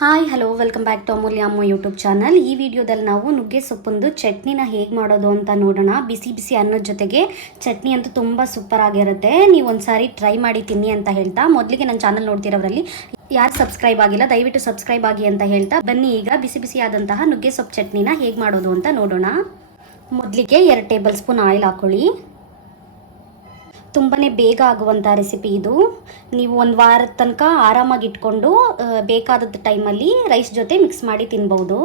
Hi hello welcome back to Amulya ಅಮ್ಮ YouTube channel ಈ ವಿಡಿಯೋದಲ್ಲಿ ನಾವು ನುಗ್ಗೆ ಸೊಪ್ಪೊಂದು ಚಟ್ನಿನ ಹೇಗೆ ಮಾಡೋದು ಅಂತ ನೋಡೋಣ. ಬಿಸಿ ಬಿಸಿ ಅನ್ನದ ಜೊತೆಗೆ ಚಟ್ನಿ ಅಂತೂ ತುಂಬ ಸೂಪರ್ ಆಗಿರುತ್ತೆ. ನೀವು ಒಂದ್ಸಾರಿ ಟ್ರೈ ಮಾಡಿ ತಿನ್ನಿ ಅಂತ ಹೇಳ್ತಾ. ಮೊದಲಿಗೆ ನನ್ನ ಚಾನಲ್ ನೋಡ್ತಿರೋರಲ್ಲಿ ಯಾರು ಸಬ್ಸ್ಕ್ರೈಬ್ ಆಗಿಲ್ಲ, ದಯವಿಟ್ಟು ಸಬ್ಸ್ಕ್ರೈಬ್ ಆಗಿ ಅಂತ ಹೇಳ್ತಾ. ಬನ್ನಿ ಈಗ ಬಿಸಿ ಬಿಸಿ ಆದಂತಹ ನುಗ್ಗೆ ಸೊಪ್ಪು ಚಟ್ನಿನ ಹೇಗೆ ಮಾಡೋದು ಅಂತ ನೋಡೋಣ. ಮೊದಲಿಗೆ ಎರಡು ಟೇಬಲ್ ಸ್ಪೂನ್ ಆಯಿಲ್ ಹಾಕೊಳ್ಳಿ. ತುಂಬಾ ಬೇಗ ಆಗುವಂಥ ರೆಸಿಪಿ ಇದು. ನೀವು ಒಂದು ವಾರದ ತನಕ ಆರಾಮಾಗಿ ಇಟ್ಕೊಂಡು ಬೇಕಾದದ್ದು ಬೇಕಾದ ಟೈಮಲ್ಲಿ ರೈಸ್ ಜೊತೆ ಮಿಕ್ಸ್ ಮಾಡಿ ತಿನ್ಬೋದು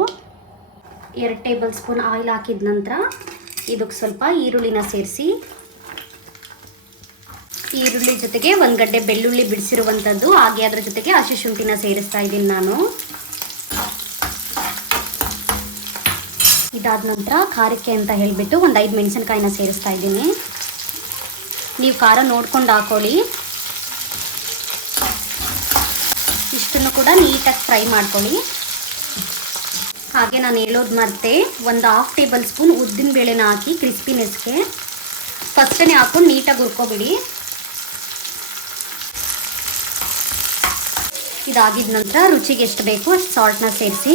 ಎರಡು ಟೇಬಲ್ ಸ್ಪೂನ್ ಆಯಿಲ್ ಹಾಕಿದ ನಂತರ ಇದಕ್ಕೆ ಸ್ವಲ್ಪ ಈರುಳ್ಳಿನ ಸೇರಿಸಿ. ಈರುಳ್ಳಿ ಜೊತೆಗೆ ಒಂದು ಗಡ್ಡೆ ಬೆಳ್ಳುಳ್ಳಿ ಬಿಡಿಸಿರುವಂಥದ್ದು ಹಾಗೆ ಅದರ ಜೊತೆಗೆ ಹಸಿ ಶುಂಠಿನ ಸೇರಿಸ್ತಾ ಇದ್ದೀನಿ ನಾನು. ಇದಾದ ನಂತರ ಖಾರಕ್ಕೆ ಅಂತ ಹೇಳಿಬಿಟ್ಟು ಒಂದು ಐದು ಮೆಣಸಿನ್ಕಾಯಿನ ಸೇರಿಸ್ತಾ ಇದ್ದೀನಿ. ನೀವು ಖಾರ ನೋಡ್ಕೊಂಡು ಹಾಕೊಳ್ಳಿ. ಇಷ್ಟನ್ನು ಕೂಡ ನೀಟಾಗಿ ಫ್ರೈ ಮಾಡ್ಕೊಳ್ಳಿ. ಹಾಗೆ ನಾನು ಹೇಳೋದು ಮರ್ತೆ ಒಂದು ಹಾಫ್ ಟೇಬಲ್ ಸ್ಪೂನ್ ಉದ್ದಿನ ಬೇಳೆನ ಹಾಕಿ ಕ್ರಿಸ್ಪಿನೆಸ್ಗೆ ಫಸ್ಟನೇ ಹಾಕೊಂಡು ನೀಟಾಗಿ ಹುರ್ಕೊಬಿಡಿ. ಇದಾಗಿದ ನಂತರ ರುಚಿಗೆ ಎಷ್ಟು ಬೇಕು ಅಷ್ಟು ಸಾಲ್ಟ್ನ ಸೇರಿಸಿ.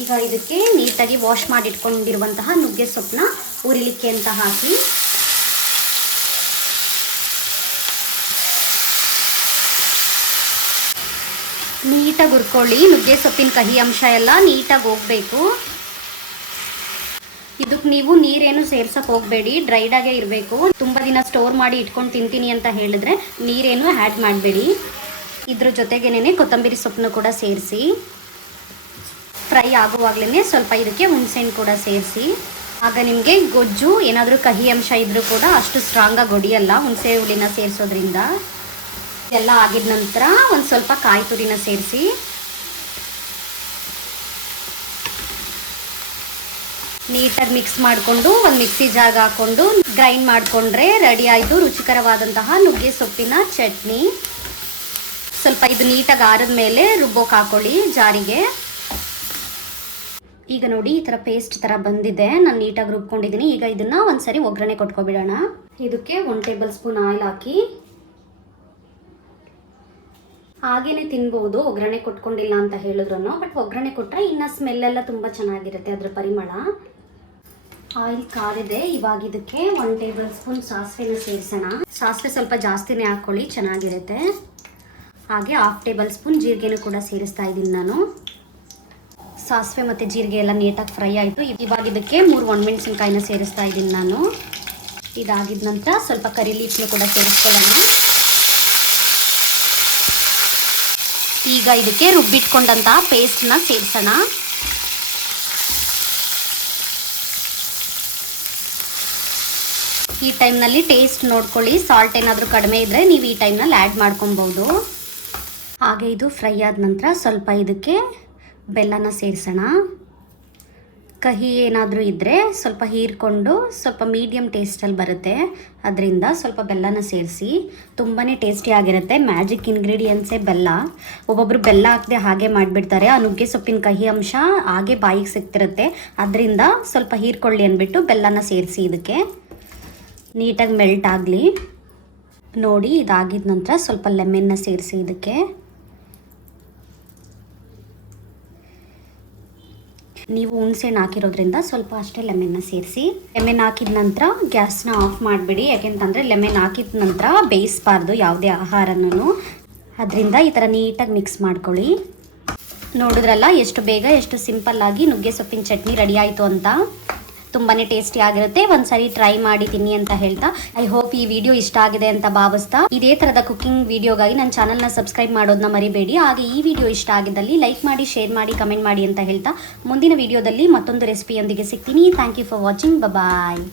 ಈಗ ಇದಕ್ಕೆ ನೀಟಾಗಿ ವಾಶ್ ಮಾಡಿಟ್ಕೊಂಡಿರುವಂತಹ ನುಗ್ಗೆ ಸೊಪ್ಪನ್ನ ಉರಿಲಿಕ್ಕೆ ಅಂತ ಹಾಕಿ. ನೀಟಾಗಿ ಹುರ್ಕೊಳ್ಳಿ. ನುಗ್ಗೆ ಸೊಪ್ಪಿನ ಕಹಿ ಅಂಶ ಎಲ್ಲ ನೀಟಾಗಿ ಹೋಗಬೇಕು. ಇದಕ್ಕೆ ನೀವು ನೀರೇನು ಸೇರ್ಸಕ್ಕೆ ಹೋಗಬೇಡಿ. ಡ್ರೈಡಾಗೇ ಇರಬೇಕು. ತುಂಬ ದಿನ ಸ್ಟೋರ್ ಮಾಡಿ ಇಟ್ಕೊಂಡು ತಿಂತೀನಿ ಅಂತ ಹೇಳಿದ್ರೆ ನೀರೇನು ಆ್ಯಡ್ ಮಾಡಬೇಡಿ. ಇದ್ರ ಜೊತೆಗೇನೆ ಕೊತ್ತಂಬರಿ ಸೊಪ್ಪನ್ನು ಕೂಡ ಸೇರಿಸಿ. ಫ್ರೈ ಆಗುವಾಗಲೇ ಸ್ವಲ್ಪ ಇದಕ್ಕೆ ಹುಣಸೆಹಣ್ಣು ಕೂಡ ಸೇರಿಸಿ. ಆಗ ನಿಮಗೆ ಗೊಜ್ಜು, ಏನಾದರೂ ಕಹಿ ಅಂಶ ಇದ್ದರೂ ಕೂಡ ಅಷ್ಟು ಸ್ಟ್ರಾಂಗಾಗಿ ಹೊಡಿಯಲ್ಲ ಹುಣಸೆ ಹುಳಿನ ಸೇರಿಸೋದ್ರಿಂದ. ಎಲ್ಲ ಆಗಿದ ನಂತರ ಒಂದು ಸ್ವಲ್ಪ ಕಾಯಿ ತುರಿನ ಸೇರಿಸಿ. ನೀಟಾಗಿ ಮಿಕ್ಸ್ ಮಾಡಿಕೊಂಡು, ಒಂದು ಮಿಕ್ಸಿ ಜಾರ್ಗೆ ಹಾಕ್ಕೊಂಡು ಗ್ರೈಂಡ್ ಮಾಡಿಕೊಂಡ್ರೆ ರೆಡಿ ಆಯಿತು. ರುಚಿಕರವಾದಂತಹ ನುಗ್ಗೆ ಸೊಪ್ಪಿನ ಚಟ್ನಿ. ಸ್ವಲ್ಪ ಇದು ನೀಟಾಗಿ ಆರಿದ ಮೇಲೆ ರುಬ್ಬೋಕೆ ಹಾಕೊಳ್ಳಿ ಜಾರಿಗೆ. ಈಗ ನೋಡಿ ಈ ಥರ ಪೇಸ್ಟ್ ಥರ ಬಂದಿದೆ. ನಾನು ನೀಟಾಗಿ ರುಬ್ಕೊಂಡಿದ್ದೀನಿ ಈಗ ಇದನ್ನು ಒಂದ್ಸರಿ ಒಗ್ಗರಣೆ ಕೊಟ್ಕೊಬಿಡೋಣ. ಇದಕ್ಕೆ ಒನ್ ಟೇಬಲ್ ಸ್ಪೂನ್ ಆಯಿಲ್ ಹಾಕಿ. ಹಾಗೇನೆ ತಿನ್ಬೋದು, ಒಗ್ಗರಣೆ ಕೊಟ್ಕೊಂಡಿಲ್ಲ ಅಂತ ಹೇಳಿದ್ರು ಬಟ್ ಒಗ್ಗರಣೆ ಕೊಟ್ಟರೆ ಇನ್ನು ಸ್ಮೆಲ್ ಎಲ್ಲ ತುಂಬ ಚೆನ್ನಾಗಿರುತ್ತೆ ಅದರ ಪರಿಮಳ. ಆಯಿಲ್ ಕಾದಿದೆ ಇವಾಗ ಇದಕ್ಕೆ ಒನ್ ಟೇಬಲ್ ಸ್ಪೂನ್ ಸಾಸಿವೆನ ಸೇರಿಸೋಣ. ಸಾಸಿವೆ ಸ್ವಲ್ಪ ಜಾಸ್ತಿನೇ ಹಾಕ್ಕೊಳ್ಳಿ ಚೆನ್ನಾಗಿರುತ್ತೆ. ಹಾಗೆ ಹಾಫ್ ಟೇಬಲ್ ಸ್ಪೂನ್ ಜೀರಿಗೆನೂ ಕೂಡ ಸೇರಿಸ್ತಾ ಇದ್ದೀನಿ ನಾನು. ಸಾಸಿವೆ ಮತ್ತು ಜೀರಿಗೆ ಎಲ್ಲ ನೀಟಾಗಿ ಫ್ರೈ ಆಯಿತು. ಇವಾಗ ಇದಕ್ಕೆ ಮೂರು ಒಣಮೆಣಸಿನ್ಕಾಯಿನ ಸೇರಿಸ್ತಾ ಇದ್ದೀನಿ ನಾನು. ಇದಾಗಿದ ನಂತರ ಸ್ವಲ್ಪ ಕರಿ ಲೀಫ್ನು ಕೂಡ ಸೇರಿಸ್ಕೊಳ್ಳೋಣ. ಈಗ ಇದಕ್ಕೆ ರುಬ್ಬಿಟ್ಕೊಂಡಂತಹ ಪೇಸ್ಟ್ನ ಸೇರಿಸೋಣ. ಈ ಟೈಮ್ನಲ್ಲಿ ಟೇಸ್ಟ್ ನೋಡ್ಕೊಳ್ಳಿ, ಸಾಲ್ಟ್ ಏನಾದರೂ ಕಡಿಮೆ ಇದ್ದರೆ ನೀವು ಈ ಟೈಮ್ನಲ್ಲಿ ಆ್ಯಡ್ ಮಾಡ್ಕೊಬೋದು ಹಾಗೆ ಇದು ಫ್ರೈ ಆದ ನಂತರ ಸ್ವಲ್ಪ ಇದಕ್ಕೆ ಬೆಲ್ಲನ ಸೇರಿಸೋಣ. ಕಹಿ ಏನಾದರೂ ಇದ್ದರೆ ಸ್ವಲ್ಪ ಹೀರ್ಕೊಂಡು ಸ್ವಲ್ಪ ಮೀಡಿಯಮ್ ಟೇಸ್ಟಲ್ಲಿ ಬರುತ್ತೆ. ಅದರಿಂದ ಸ್ವಲ್ಪ ಬೆಲ್ಲನ ಸೇರಿಸಿ ತುಂಬಾ ಟೇಸ್ಟಿಯಾಗಿರುತ್ತೆ ಮ್ಯಾಜಿಕ್ ಇಂಗ್ರೀಡಿಯೆಂಟ್ಸೇ ಬೆಲ್ಲ. ಒಬ್ಬೊಬ್ಬರು ಬೆಲ್ಲ ಹಾಕದೆ ಹಾಗೆ ಮಾಡಿಬಿಡ್ತಾರೆ. ಆ ನುಗ್ಗೆ ಸೊಪ್ಪಿನ ಕಹಿ ಅಂಶ ಹಾಗೆ ಬಾಯಿಗೆ ಸಿಗ್ತಿರುತ್ತೆ. ಅದರಿಂದ ಸ್ವಲ್ಪ ಹೀರ್ಕೊಳ್ಳಿ ಅಂದ್ಬಿಟ್ಟು ಬೆಲ್ಲನ ಸೇರಿಸಿ ಇದಕ್ಕೆ. ನೀಟಾಗಿ ಮೆಲ್ಟ್ ಆಗಲಿ. ನೋಡಿ ಇದಾಗಿದ ನಂತರ ಸ್ವಲ್ಪ ಲೆಮೆನ್ನ ಸೇರಿಸಿ ಇದಕ್ಕೆ. ನೀವು ಹುಣಸೆಹಣ್ಣು ಹಾಕಿರೋದ್ರಿಂದ ಸ್ವಲ್ಪ ಅಷ್ಟೇ ಲೆಮೆನ್ನ ಸೇರಿಸಿ. ಲೆಮೆನ್ ಹಾಕಿದ ನಂತರ ಗ್ಯಾಸ್ನ ಆಫ್ ಮಾಡಿಬಿಡಿ. ಯಾಕೆಂತಂದರೆ ಲೆಮೆನ್ ಹಾಕಿದ ನಂತರ ಬೇಯಿಸಬಾರ್ದು ಯಾವುದೇ ಆಹಾರನೂ ಅದರಿಂದ ಈ ಥರ ನೀಟಾಗಿ ಮಿಕ್ಸ್ ಮಾಡ್ಕೊಳ್ಳಿ. ನೋಡಿದ್ರಲ್ಲ ಎಷ್ಟು ಬೇಗ ಎಷ್ಟು ಸಿಂಪಲ್ಲಾಗಿ ನುಗ್ಗೆ ಸೊಪ್ಪಿನ ಚಟ್ನಿ ರೆಡಿ ಆಯಿತು ಅಂತ. ತುಂಬಾ ಟೇಸ್ಟಿ ಆಗಿರುತ್ತೆ. ಒಂದ್ಸರಿ ಟ್ರೈ ಮಾಡಿ ತಿನ್ನಿ ಅಂತ ಹೇಳ್ತಾ. ಐ ಹೋಪ್ ಈ ವಿಡಿಯೋ ಇಷ್ಟ ಆಗಿದೆ ಅಂತ ಭಾವಿಸ್ತಾ. ಇದೇ ತರದ ಕುಕಿಂಗ್ ವಿಡಿಯೋಗಾಗಿ ನನ್ನ ಚಾನಲ್ನ ಸಬ್ಸ್ಕ್ರೈಬ್ ಮಾಡೋದನ್ನ ಮರಿಬೇಡಿ. ಹಾಗೆ ಈ ವಿಡಿಯೋ ಇಷ್ಟ ಆಗಿದ್ದಲ್ಲಿ ಲೈಕ್ ಮಾಡಿ ಶೇರ್ ಮಾಡಿ ಕಮೆಂಟ್ ಮಾಡಿ ಅಂತ ಹೇಳ್ತಾ. ಮುಂದಿನ ವಿಡಿಯೋದಲ್ಲಿ ಮತ್ತೊಂದು ರೆಸಿಪಿಯೊಂದಿಗೆ ಸಿಗ್ತೀನಿ. Thank you for watching bye